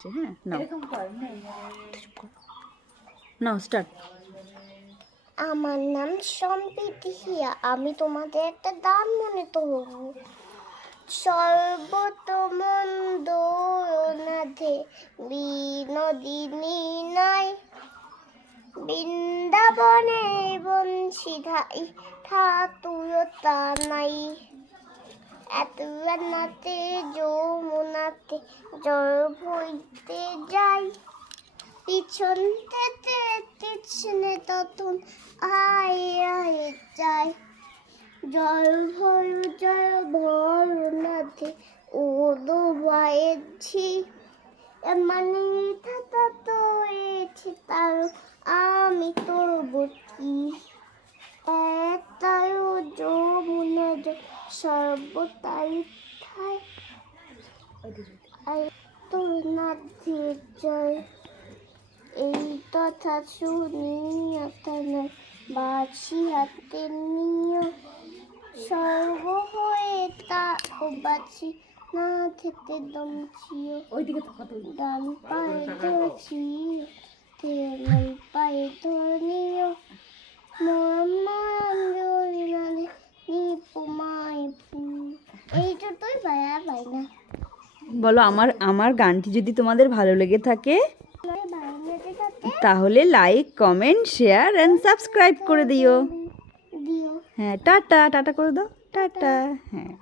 হ্যাঁ নাও নাও স্টার্ট। আমার নাম সম্প্রীতি হিয়া, আমি তোমাদের একটা গান মনে করব। সর্বতমন্দ নাথে বিনোদিনী নাই, বৃন্দাবনে বংশীধাই ঠাকুরতা নাই। এত রান্নাতে যমুনাতে জল ভইতে যাই, পিছন থেকে কৃষ্ণে তখন আয় আয় যায়। জল ভর নাথে ওদো বায়েছি, মানে থাকা তো এছি তার আমি তোর বটি। তার যমুনা সর্বতাই ঠাই, তোর নাথে জয়। এই কথা শুনিয়া তার বাঁশি হাতে নিয়ে, স্বর্গ হয়ে তা বাঁচি না খেতে দমছিও। ডান পায়ে ধরছি ডান পায়ে ধরিও, এইটা তুই পায়া পাই না। বলো আমার গানটি যদি তোমাদের ভালো লেগে থাকে তাহলে like comment share and subscribe করে দিও। হ্যাঁ টাটা টাটা করে দাও, টাটা। হ্যাঁ।